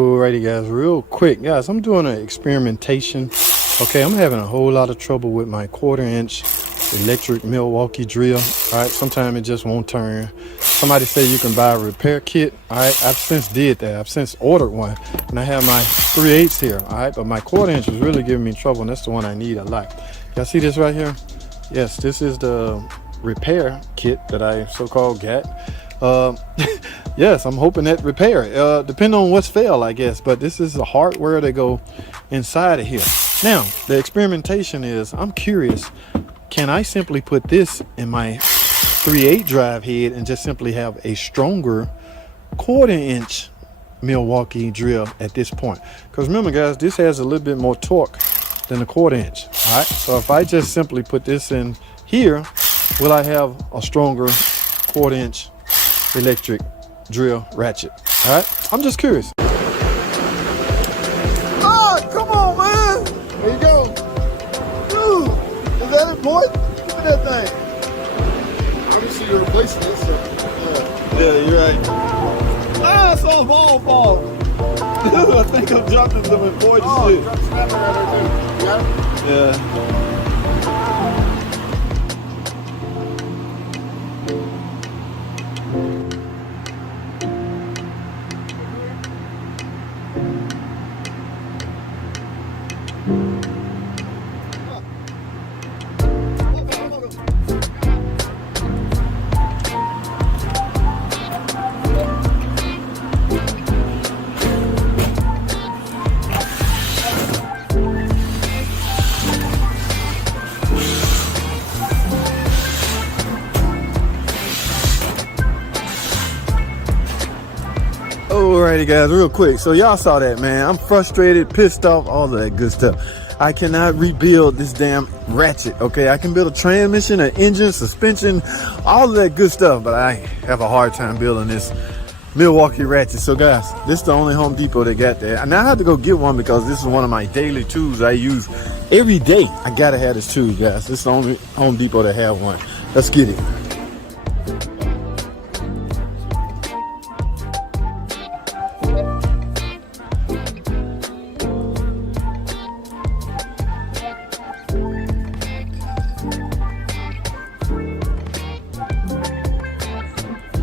Alrighty guys, real quick guys, I'm doing an experimentation. Okay, I'm having a whole lot of trouble with my 1/4 inch electric Milwaukee drill. Alright, sometimes it just won't turn. Somebody said you can buy a repair kit. Alright, I've since did that. I've since ordered one, and I have my 3/8 here. Alright, but my 1/4 inch is really giving me trouble, and that's the one I need a lot. Y'all see this right here? Yes, this is the repair kit that I so-called got. Yes, I'm hoping that repair depending on what's failed, I guess, but this is the hardware that go inside of here. Now the experimentation is, I'm curious, can I simply put this in my 3/8 drive head and just simply have a stronger 1/4 inch Milwaukee drill at this point? Because remember guys, this has a little bit more torque than the 1/4 inch. All right, so if I just simply put this in here, will I have a stronger 1/4 inch electric drill ratchet? All right, I'm just curious. Oh, come on, man. There you go. Dude, is that important? Look at that thing. Obviously, you're replacing it, so. Yeah, you're right. Ah, it's all ball. I think I'm dropping some important shit. Drop snapper right there, too. You got it? Yeah. Alrighty guys, real quick, so y'all saw that, man. I'm frustrated, pissed off, all of that good stuff. I cannot rebuild this damn ratchet. Okay, I can build a transmission, an engine, suspension, all of that good stuff, but I have a hard time building this Milwaukee ratchet. So guys, this is the only Home Depot that got that. And I had to go get one because this is one of my daily tools I use every day. I gotta have this tool, guys. This is the only Home Depot that have one. Let's get it.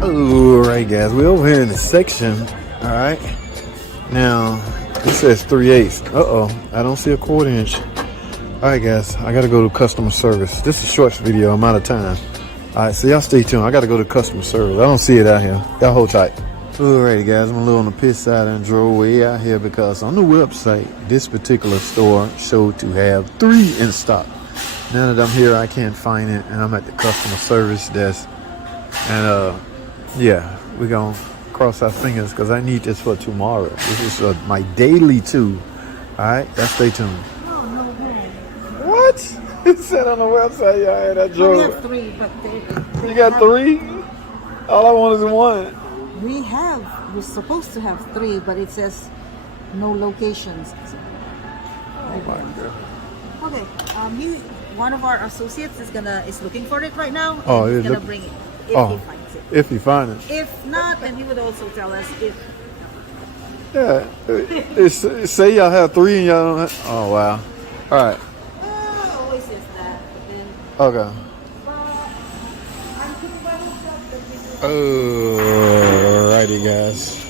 Alright guys, we're over here in the section. Alright, now it says 3/8. I don't see a 1/4 inch. Alright guys, I gotta go to customer service. This is a short video, I'm out of time. Alright, so y'all stay tuned. I gotta go to customer service. I don't see it out here. Y'all hold tight. Alrighty guys, I'm a little on the piss side and drove way out here because on the website this particular store showed to have 3 in stock. Now that I'm here, I can't find it, and I'm at the customer service desk. And yeah, we're gonna cross our fingers because I need this for tomorrow. This is my daily tool. Alright, y'all stay tuned. What? It said on the website y'all had that drove. We have 3, but they you got 3? All I want is 1. We're supposed to have 3, but it says no locations. Oh my God. Okay, one of our associates is looking for it right now. Oh, he's gonna bring it if he finds it. If he finds it. If not, then he would also tell us if. Yeah, say y'all have 3 and y'all don't have. Oh wow. All right. Always says that. Okay. Alrighty guys.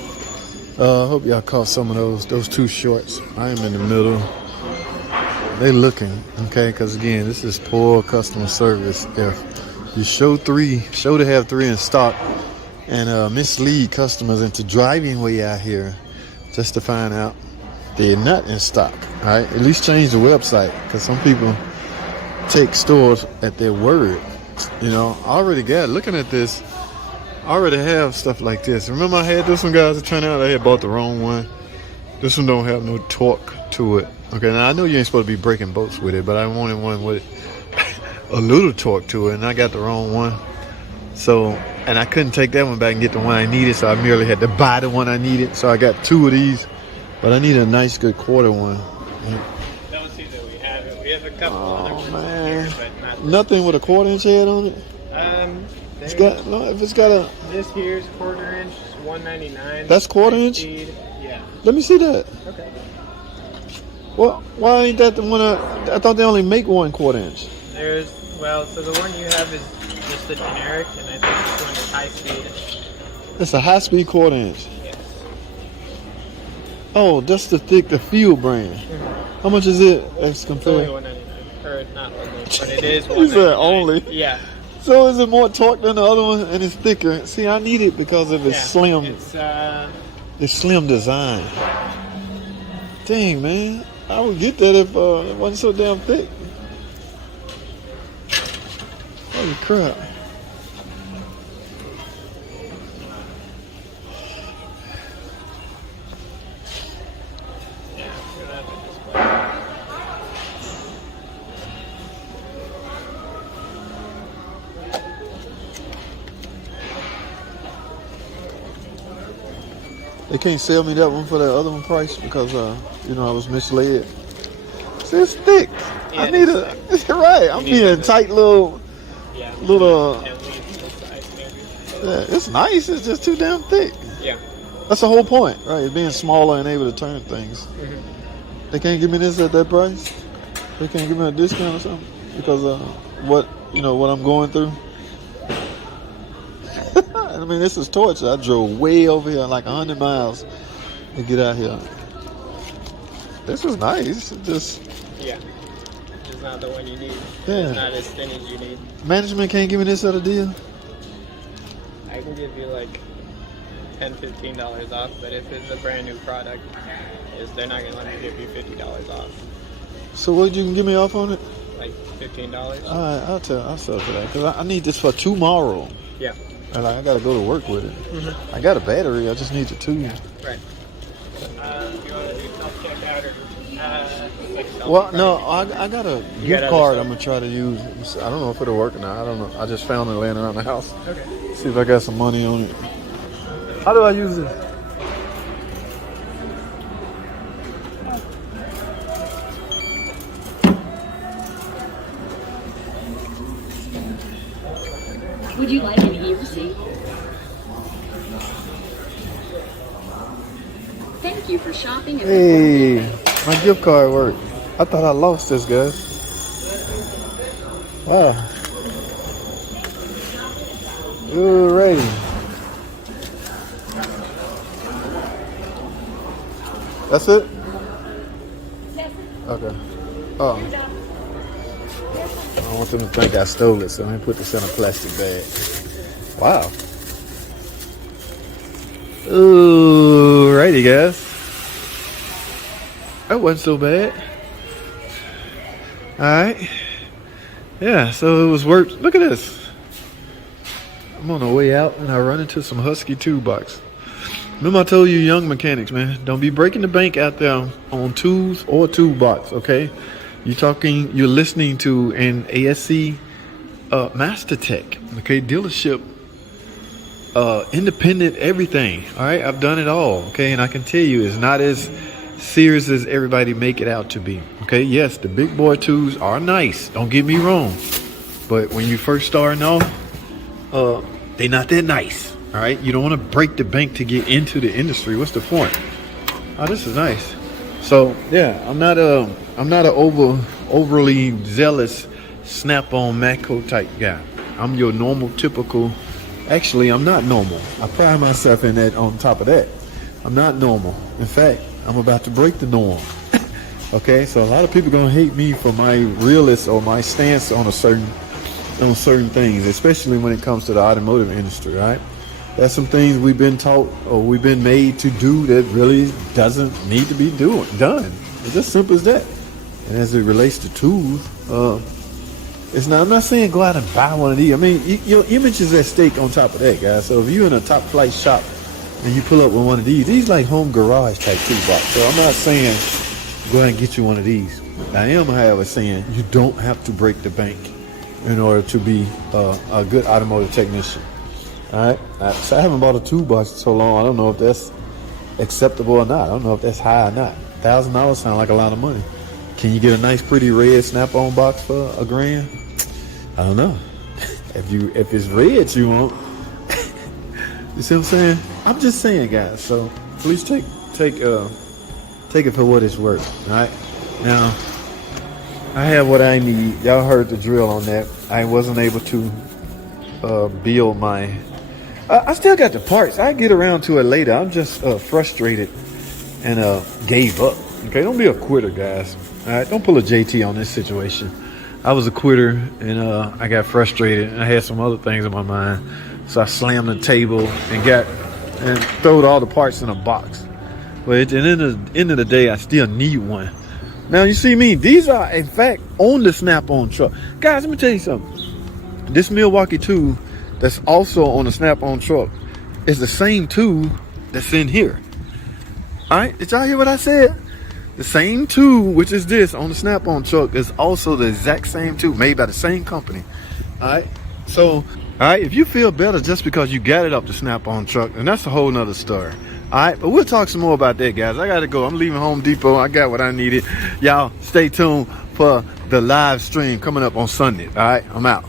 I hope y'all caught some of those 2 shorts. I am in the middle. They looking, okay, because again, this is poor customer service. If you show to have 3 in stock and mislead customers into driving way out here just to find out they're not in stock. All right, at least change the website, because some people take stores at their word. You know, I already got, looking at this, I already have stuff like this. Remember I had this one, guys, that turned out I had bought the wrong one. This one don't have no torque to it. Okay, now I know you ain't supposed to be breaking bolts with it, but I wanted one with a little torque to it, and I got the wrong one. So, and I couldn't take that one back and get the one I needed, so I merely had to buy the one I needed. So I got 2 of these, but I need a nice good 1/4 one. Don't see that we have it. We have a couple other ones man. here, but not Nothing with a 1/4 inch head on it? It's got, no, if it's got a... This here's 1/4 inch, $199. That's 1/4 inch? Speed. Yeah. Let me see that. Okay. Well, why ain't that the one? I thought they only make 1/4 inch. So the one you have is just the generic, and I think this one is high speed. It's a high speed 1/4 inch. Yes. Oh, that's the Field brand. How much is it as It's only compared? $199, or not $199, but it is You said $199. only. Yeah. So is it more torque than the other one, and it's thicker? See, I need it because of its slim. It's slim design. Dang, man, I would get that if it wasn't so damn thick. Holy crap! Yeah, we're gonna have to display. They can't sell me that one for that other one price because I was misled. See, it's thick. Yeah, I need a right. I'm being tight little. Yeah. Little. And leave this size maybe. Yeah, it's nice. It's just too damn thick. Yeah. That's the whole point, right? It's being smaller and able to turn things. They can't give me this at that price. They can't give me a discount or something because what I'm going through. I mean, this is torture. I drove way over here, like 100 miles, to get out here. This is nice. It's just It's not the one you need. Yeah. It's not as thin as you need. management can't give me this at a deal. I can give you like $10-15 off, but if it's a brand new product, they're not gonna let me give you $50 off. So what you can give me off on it? Like $15. All right, I'll sell for that because I need this for tomorrow. Yeah. And like, I gotta go to work with it. I got a battery. I just need the tube. Right. Do you want to do self-checkout or Well, no, I got a You gift got card other I'm gonna try to use. I don't know if it'll work or not. I don't know. I just found it laying around the house. Okay. See if I got some money on it. How do I use this? Would you like an e-receipt? Thank you for shopping at Hey, my gift card worked. I thought I lost this, guys. Wow. Alrighty. That's it? Okay. Oh. I don't want them to think I stole it, so let me put this in a plastic bag. Wow. Alrighty, guys. That wasn't so bad. Alright. Yeah, so it was work. Look at this. I'm on the way out and I run into some Husky toolbox. Remember I told you young mechanics, man, don't be breaking the bank out there on tools or toolbox, okay? You're listening to an ASC Master Tech, okay? Dealership, independent, everything, all right? I've done it all, okay? And I can tell you it's not as serious as everybody make it out to be, okay? Yes, the big boy tools are nice, don't get me wrong. But when you first starting off, they're not that nice, all right? You don't want to break the bank to get into the industry. What's the point? Oh, this is nice. So yeah, I'm not an overly zealous snap-on Matco type guy. I'm your normal, typical. Actually, I'm not normal. I pride myself in that. On top of that, I'm not normal. In fact, I'm about to break the norm. Okay, so a lot of people gonna hate me for my realist or my stance on certain things, especially when it comes to the automotive industry, right? There's some things we've been taught or we've been made to do that really doesn't need to be done. It's just simple as that. And as it relates to tools, I'm not saying go out and buy one of these. I mean, your image is at stake on top of that, guys. So if you're in a top flight shop and you pull up with one of these like home garage type toolbox. So I'm not saying go ahead and get you one of these. I am, however, saying you don't have to break the bank in order to be a good automotive technician. All right. So I haven't bought a toolbox in so long. I don't know if that's acceptable or not. I don't know if that's high or not. $1,000 sounds like a lot of money. Can you get a nice, pretty red snap-on box for $1,000? I don't know. If it's red you want, you see what I'm saying? I'm just saying, guys. So please take take it for what it's worth. All right. Now, I have what I need. Y'all heard the drill on that. I wasn't able to build my. I still got the parts. I get around to it later. I'm just frustrated and gave up. Okay, don't be a quitter, guys. All right, don't pull a JT on this situation. I was a quitter and I got frustrated. And I had some other things in my mind, so I slammed the table and throwed all the parts in a box. But at the end of the day, I still need one. Now you see me. These are in fact on the snap-on truck, guys. Let me tell you something. This Milwaukee Tool that's also on the snap-on truck is the same tool that's in here. All right, did y'all hear what I said? The same tool, which is this on the snap-on truck, is also the exact same tool made by the same company. All right, so all right, if you feel better just because you got it off the snap-on truck, and that's a whole nother story. All right, but we'll talk some more about that, guys. I gotta go. I'm leaving Home Depot. I got what I needed. Y'all stay tuned for the live stream coming up on Sunday. All right, I'm out.